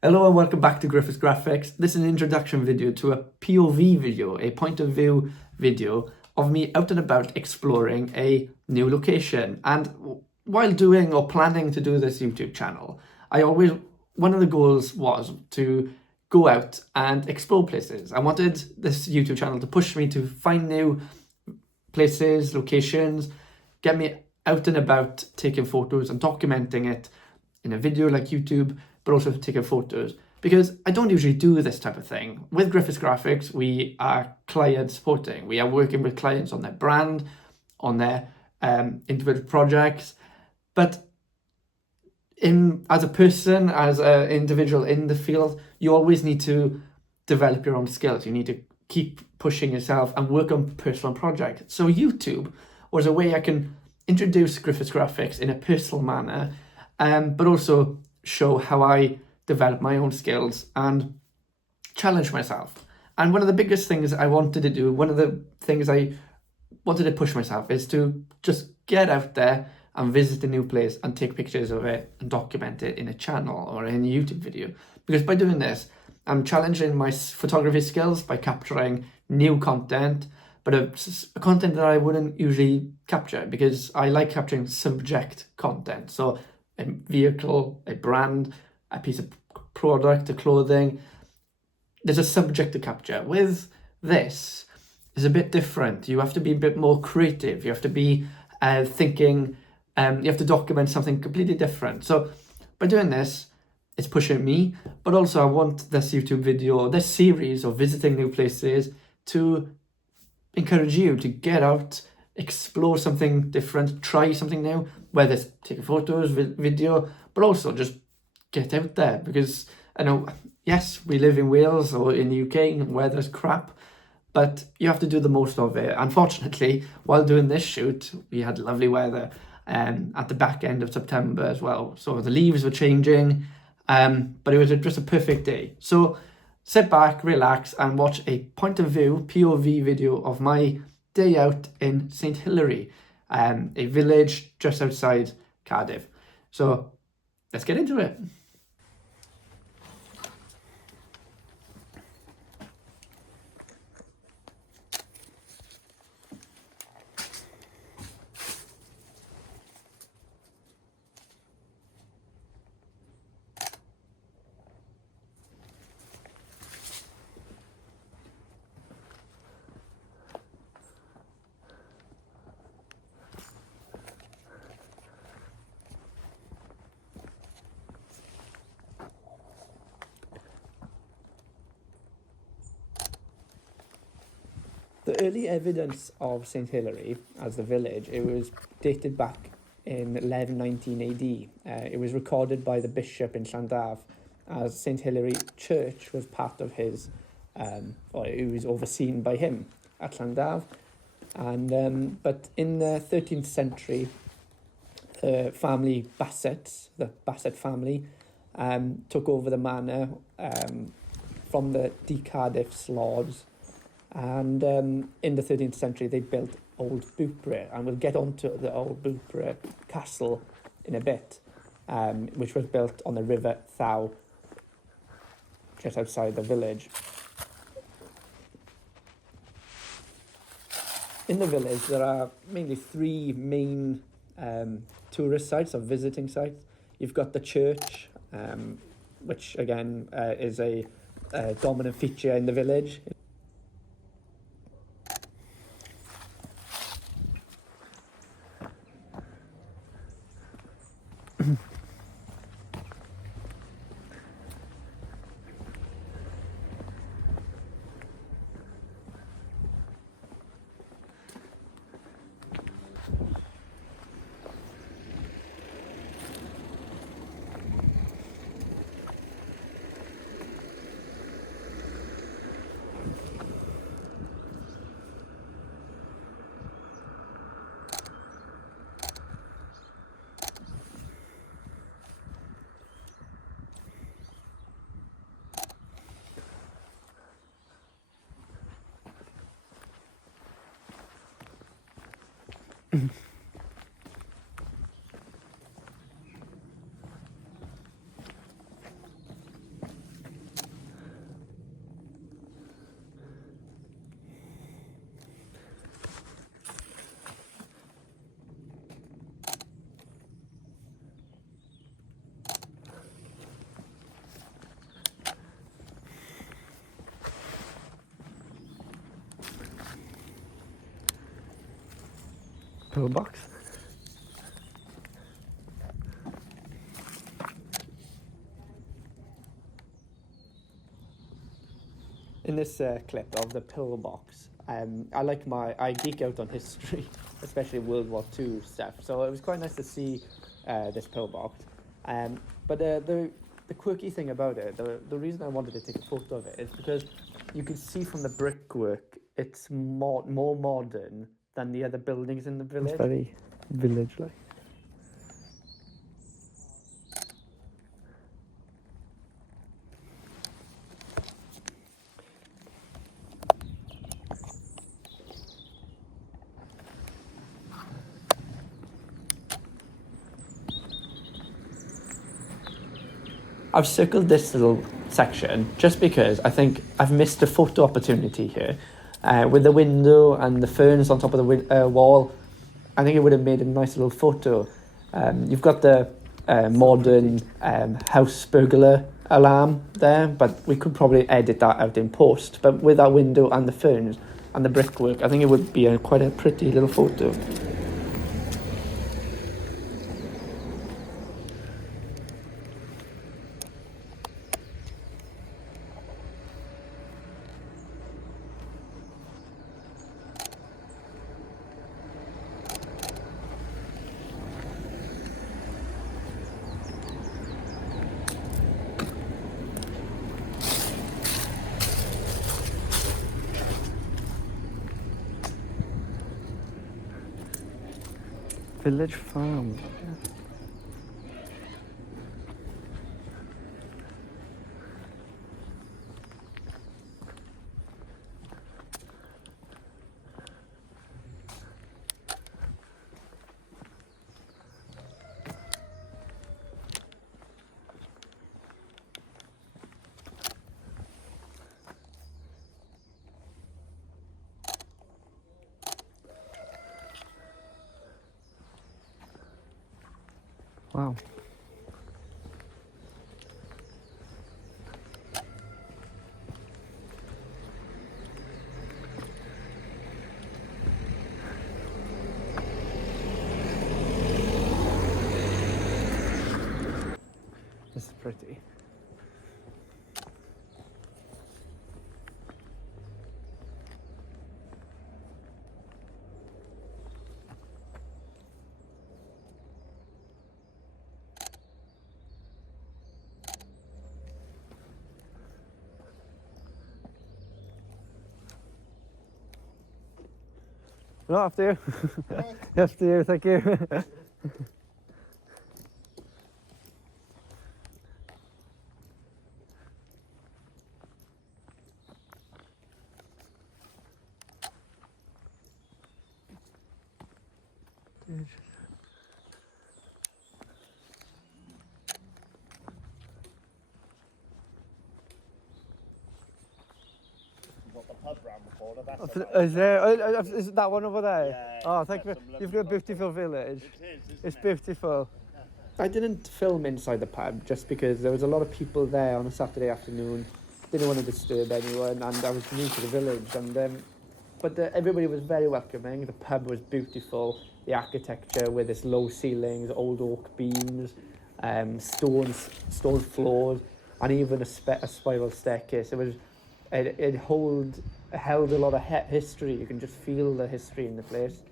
Hello and welcome back to Griffiths Graphics. This is an introduction video to a POV video, a point of view video of me out and about exploring a new location. And while doing or planning to do this YouTube channel, one of the goals was to go out and explore places. I wanted this YouTube channel to push me to find new places, locations, get me out and about taking photos and documenting it in a video like YouTube, but also taking photos, because I don't usually do this type of thing. With Griffiths Graphics, we are client supporting. We are working with clients on their brand, on their individual projects, but as a person, as an individual in the field, you always need to develop your own skills. You need to keep pushing yourself and work on personal projects. So YouTube was a way I can introduce Griffiths Graphics in a personal manner, but also show how I develop my own skills and challenge myself. And one of the biggest things I wanted to do, one of the things I wanted to push myself, is to just get out there and visit a new place and take pictures of it and document it in a channel or in a YouTube video. Because by doing this, I'm challenging my photography skills by capturing new content, but a content that I wouldn't usually capture, because I like capturing subject content. So a vehicle, a brand, a piece of product, a clothing. There's a subject to capture. With this, it's a bit different. You have to be a bit more creative. You have to be thinking, you have to document something completely different. So by doing this, it's pushing me, but also I want this YouTube video, this series of visiting new places, to encourage you to get out, explore something different, try something new, whether it's taking photos, video, but also just get out there. Because I know, yes, we live in Wales or in the UK and weather's crap, but you have to do the most of it. Unfortunately, while doing this shoot, we had lovely weather at the back end of September as well. So the leaves were changing, but it was just a perfect day. So sit back, relax, and watch a point of view, POV video of my day out in St Hilary, a village just outside Cardiff. So let's get into it. The early evidence of St Hilary as the village, it was dated back in 1119 AD. It was recorded by the bishop in Llandaf, as St Hilary Church was part of his, or it was overseen by him at Llandaf. And but in the 13th century, family Bassett, the Bassett family, took over the manor from the de Cardiff's lords. And in the 13th century, they built old Beaupre, and we'll get onto the old Beaupre castle in a bit, which was built on the River Thaw, just outside the village. In the village, there are mainly three main tourist sites or visiting sites. You've got the church, which again is a dominant feature in the village. pillbox. In this clip of the pillbox, I geek out on history, especially World War II stuff. So it was quite nice to see this pillbox. But the quirky thing about it, the reason I wanted to take a photo of it is because you can see from the brickwork it's more modern than the other buildings in the village. It's very village-like. I've circled this little section just because I think I've missed a photo opportunity here. With the window and the ferns on top of the wall, I think it would have made a nice little photo. You've got the modern house burglar alarm there, but we could probably edit that out in post. But with that window and the ferns and the brickwork, I think it would be quite a pretty little photo. Village farm. Wow. This is pretty. No, after you. After you, thank you. What the pub ran before, Is that one over there? Yeah, oh, thank you. You've got a beautiful village. It is, It's beautiful. I didn't film inside the pub just because there was a lot of people there on a Saturday afternoon. Didn't want to disturb anyone, and I was new to the village. But everybody was very welcoming. The pub was beautiful. The architecture with its low ceilings, old oak beams, stone floors, and even a spiral staircase. It held a lot of history. You can just feel the history in the place.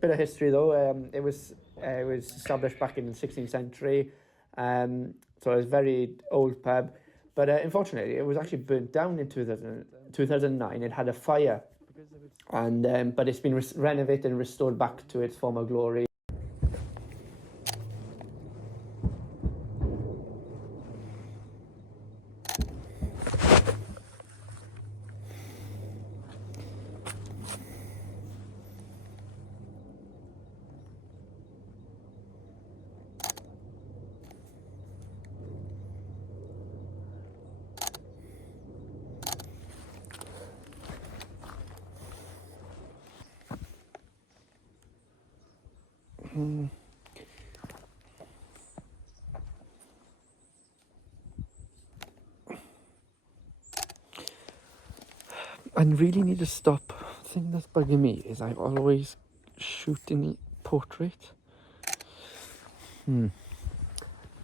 Bit of history though. It was established back in the 16th century, so it was a very old pub. But unfortunately, it was actually burnt down in 2009. It had a fire, and but it's been renovated and restored back to its former glory. I really need to stop. The thing that's bugging me is I always shooting portrait. I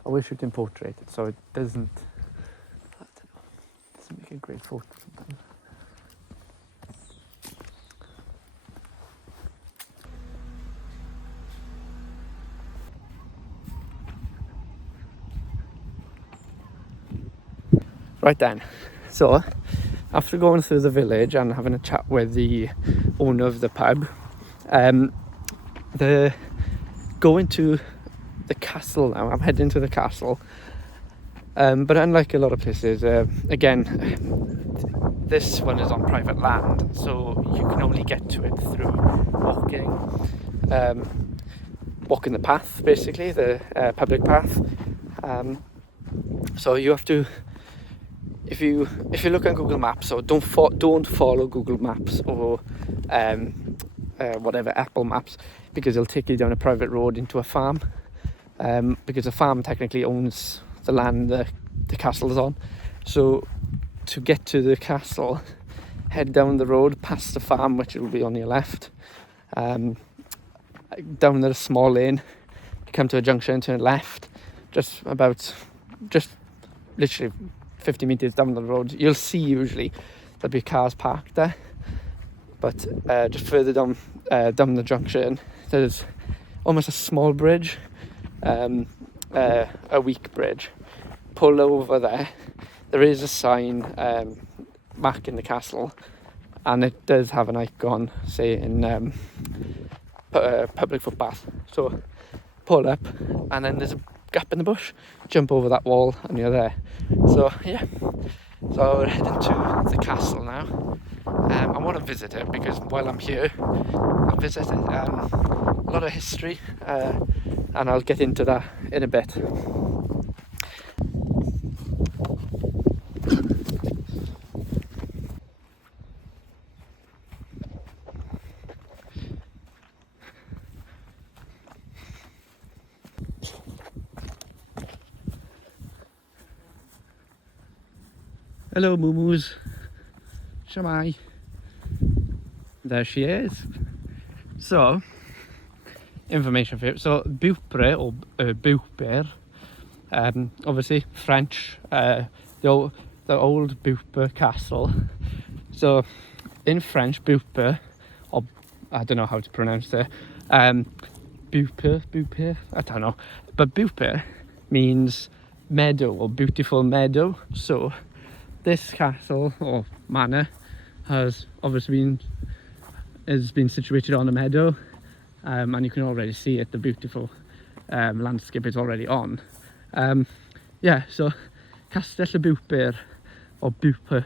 will shoot in portrait, so it doesn't. I don't know. Doesn't make a great photo sometimes. Right then, so after going through the village and having a chat with the owner of the pub, going to the castle now. I'm heading to the castle, but unlike a lot of places, again, this one is on private land, so you can only get to it through walking the path, basically the public path. So you have to, if you look on Google Maps, so don't follow Google Maps or whatever, Apple Maps, because it'll take you down a private road into a farm, because the farm technically owns the land the castle is on. So to get to the castle, head down the road past the farm, which will be on your left, down the small lane, come to a junction, turn left, just literally 50 meters down the road. You'll see usually there'll be cars parked there, but just further down the junction, there's almost a small bridge, a weak bridge. Pull over there. There is a sign marking the castle, and it does have an icon saying public footpath. So pull up, and then there's a gap in the bush. Jump over that wall, and you're there. So yeah. So we're heading to the castle now. I want to visit it because while I'm here, I've visited a lot of history, and I'll get into that in a bit. Hello, moo-moos. Shemai. There she is. So, information for you. So, Beaupre, or Beaupre, obviously French, the old Beaupre castle. So, in French, Beaupre, or I don't know how to pronounce it, Beaupre, I don't know. But Beaupre means meadow, or beautiful meadow. So, this castle or manor has obviously been situated on a meadow, and you can already see it. The beautiful landscape is already on. Yeah, so Castell y Beaupre, or Beaupre.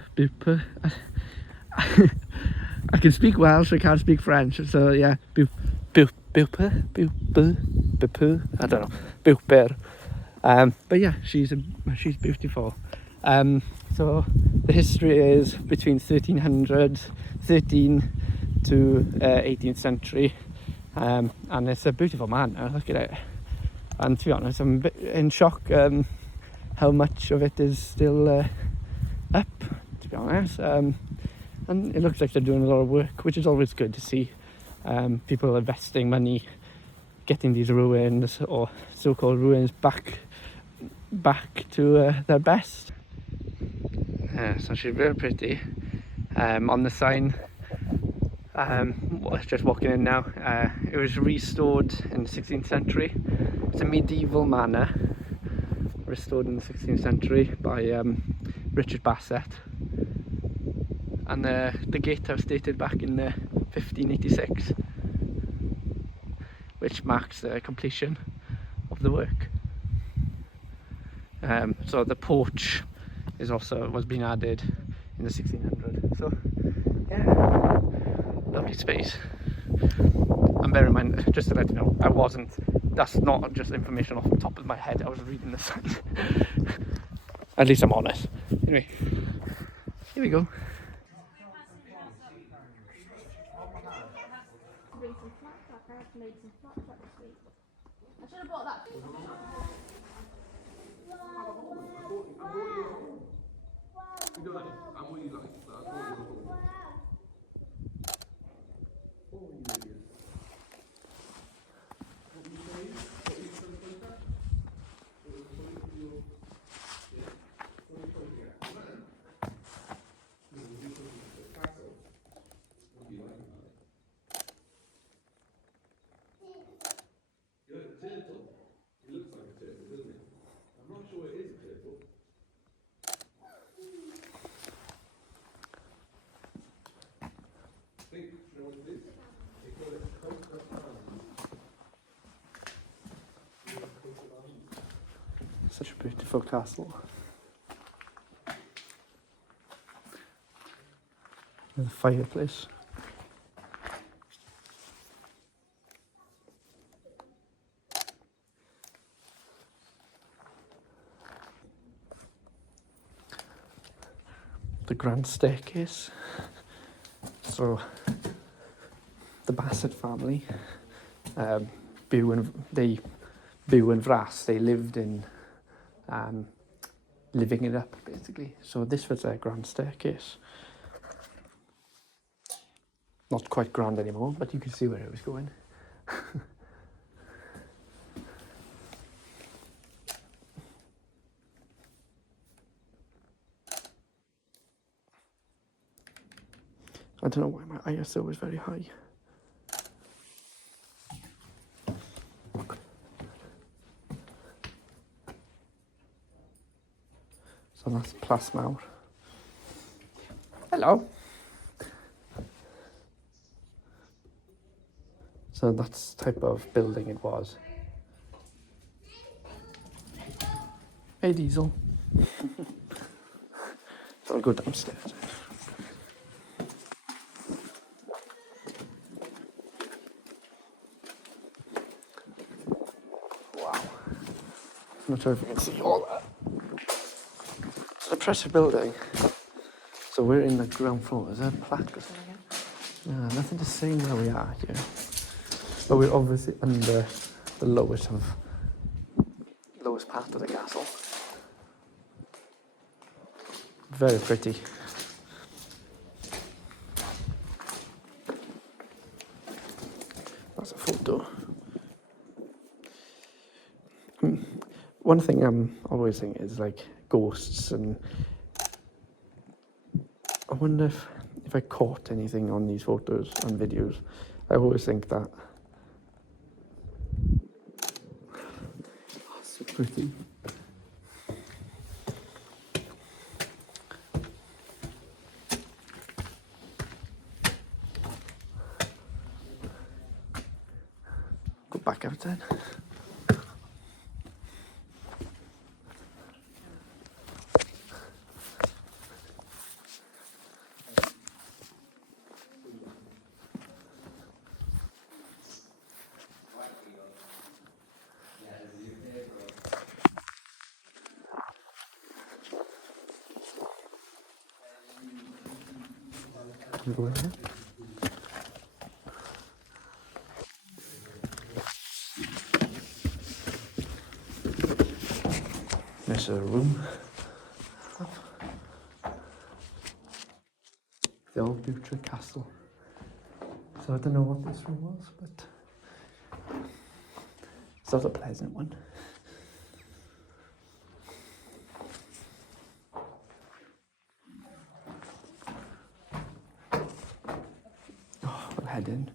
I can speak Welsh, I can't speak French. So yeah, Beaupre. I don't know, Beaupre. But yeah, she's beautiful. So the history is between 13 to 18th century, and it's a beautiful manor. Look at it. And to be honest, I'm a bit in shock how much of it is still up, to be honest. And it looks like they're doing a lot of work, which is always good to see. People investing money, getting these ruins, or so-called ruins, back to their best. So she's very pretty. On the sign, just walking in now, it was restored in the 16th century. It's a medieval manor, restored in the 16th century by Richard Bassett. And the gatehouse dated back in 1586, which marks the completion of the work. So the porch was being added in the 1600s. So yeah, lovely space. And bear in mind, just to let you know, that's not just information off the top of my head, I was reading the sign. At least I'm honest. Anyway, here we go. I should have bought that. beautiful castle. There's a fireplace. The grand staircase. So the Bassett family, Beaupre and Vras, they lived in living it up basically. So this was their grand staircase. Not quite grand anymore, but you can see where it was going. I don't know why my ISO was very high. So that's Plasmawr. Hello. So that's the type of building it was. Hey Diesel. So I'll go downstairs. Wow. I'm not sure if you can see all that. It's an impressive building. So we're in the ground floor. Is there a plaque or something again? No, nothing to say where we are here. But we're obviously under the lowest part of the castle. Very pretty. That's a photo. One thing I'm always thinking is like ghosts, and I wonder if I caught anything on these photos and videos. I always think that. Oh, so pretty. Go back out then. Go ahead. There's a room. The old Beaupre castle. So I don't know what this room was, but it's not a pleasant one. Oh, we'll head in.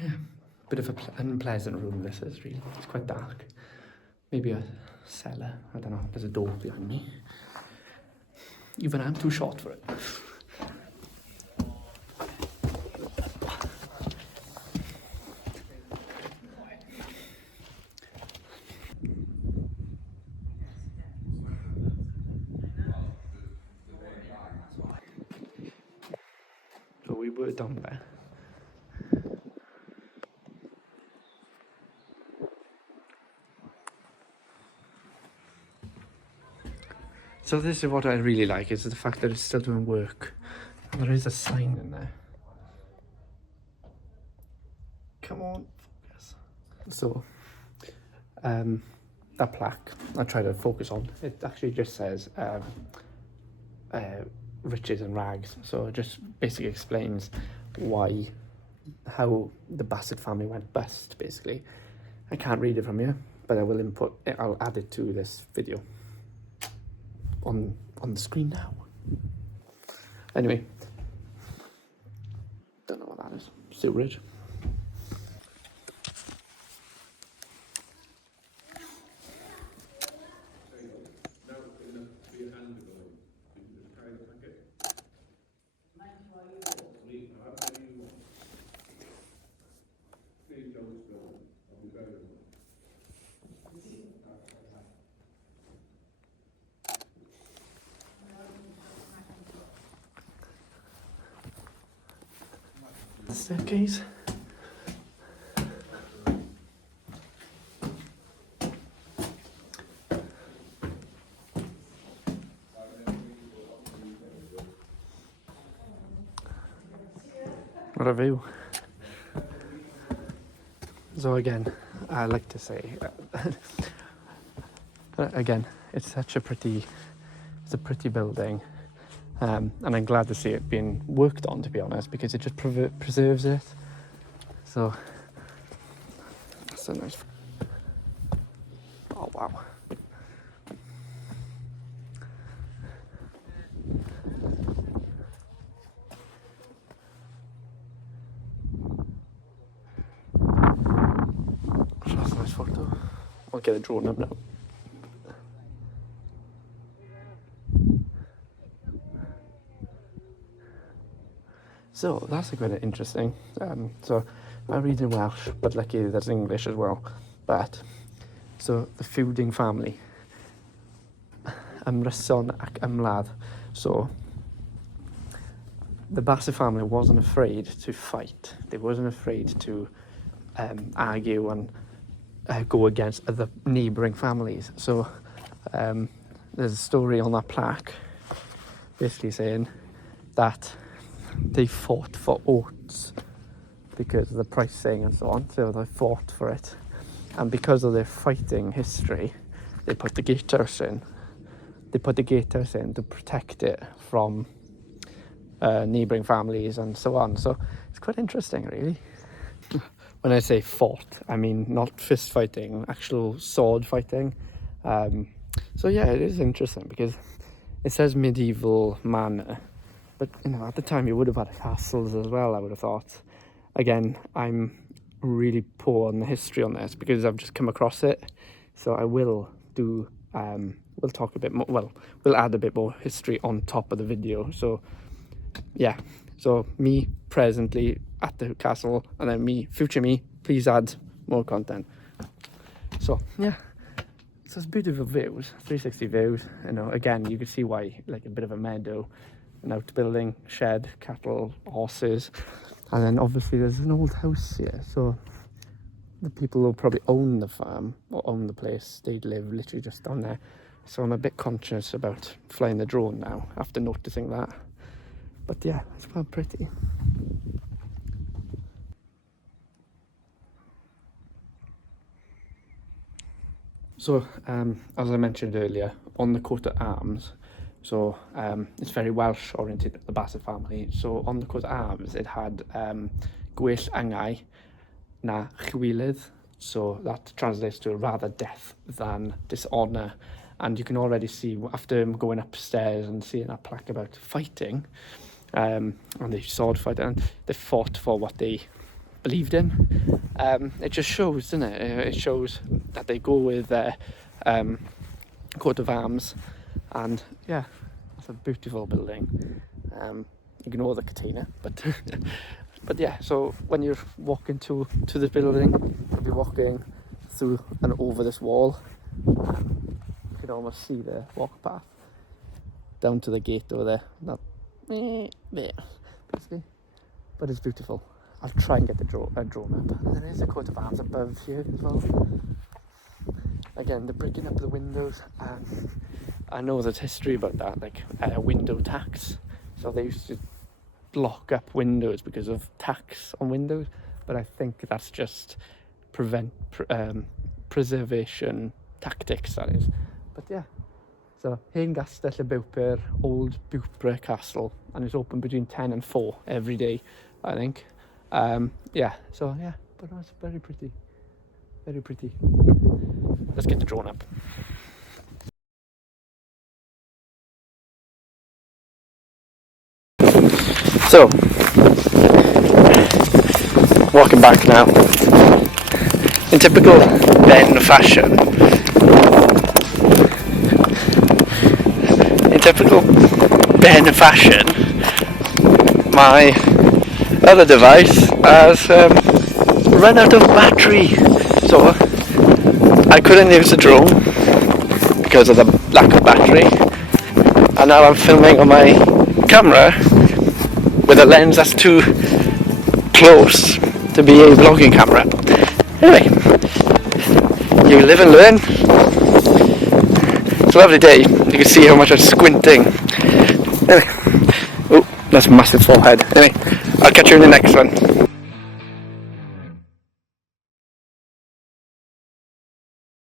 Yeah, bit of an unpleasant room this is really. It's quite dark. Maybe a cellar, I don't know. There's a door behind me. Even I'm too short for it. So we were down there. So this is what I really like, is the fact that it's still doing work. And there is a sign in there. Come on, focus. So, that plaque, I try to focus on, it actually just says riches and rags. So it just basically explains how the Bassett family went bust, basically. I can't read it from here, but I will I'll add it to this video. On the screen now. Anyway, don't know what that is. Sewerage. staircase. What a view. So again, I like to say, again, it's such a pretty, it's a pretty building, and I'm glad to see it being worked on, to be honest, because it just preserves it. So that's a nice. Oh wow. That's a nice photo. I'll get a drone up now. So that's quite interesting. So I read in Welsh, but luckily there's English as well. But so the feuding family, ymryson ac ymladd. So the Bassett family wasn't afraid to fight. They wasn't afraid to argue and go against other neighbouring families. So there's a story on that plaque basically saying that they fought for oats because of the pricing and so on, so they fought for it. And because of their fighting history, they put the gatehouse in. They put the gatehouse in to protect it from neighbouring families and so on. So it's quite interesting, really. When I say fought, I mean not fist fighting, actual sword fighting. So yeah, it is interesting because it says medieval manor, but you know, at the time you would have had castles as well, I would have thought. Again, I'm really poor on the history on this because I've just come across it. So I will do, we'll talk a bit more, well, we'll add a bit more history on top of the video. So yeah, so me presently at the castle, and then me, future me, please add more content. So yeah, so it's beautiful views, 360 views, you know, again, you can see why, like a bit of a meadow, an outbuilding, shed, cattle, horses, and then obviously there's an old house here, so the people who probably own the farm or own the place, they live literally just down there. So I'm a bit conscious about flying the drone now after noticing that. But yeah, it's quite pretty. So as I mentioned earlier, on the coat of arms, so it's very Welsh oriented, the Bassett family. So on the coat of arms, it had Gwell angau na chwilydd. So that translates to rather death than dishonour. And you can already see after going upstairs and seeing that plaque about fighting, and they sword fight, and they fought for what they believed in. It just shows, doesn't it? It shows that they go with their coat of arms, and yeah, it's a beautiful building. Ignore the container, but but yeah. So when you're walking to the building, you'll be walking through and over this wall. You can almost see the walk path down to the gate over there. Not there, basically, but it's beautiful. I'll try and get the drone up. And there is a coat of arms above here as well. Again, they're breaking up the windows. I know there's history about that, like window tax. So they used to block up windows because of tax on windows. But I think that's just preservation tactics, that is. But yeah. So, Hen Gastell y Beaupre, old Beaupre castle, and it's open between 10 and 4 every day, I think. Yeah, so yeah, but it's very pretty, very pretty. Let's get the drone up. So, walking back now. In typical Ben fashion, my other device has run out of battery, so I couldn't use the drone because of the lack of battery, and now I'm filming on my camera with a lens that's too close to be a vlogging camera. Anyway, you live and learn. It's a lovely day. You can see how much I'm squinting. Anyway, oh, that's a massive forehead. Anyway, I'll catch you in the next one.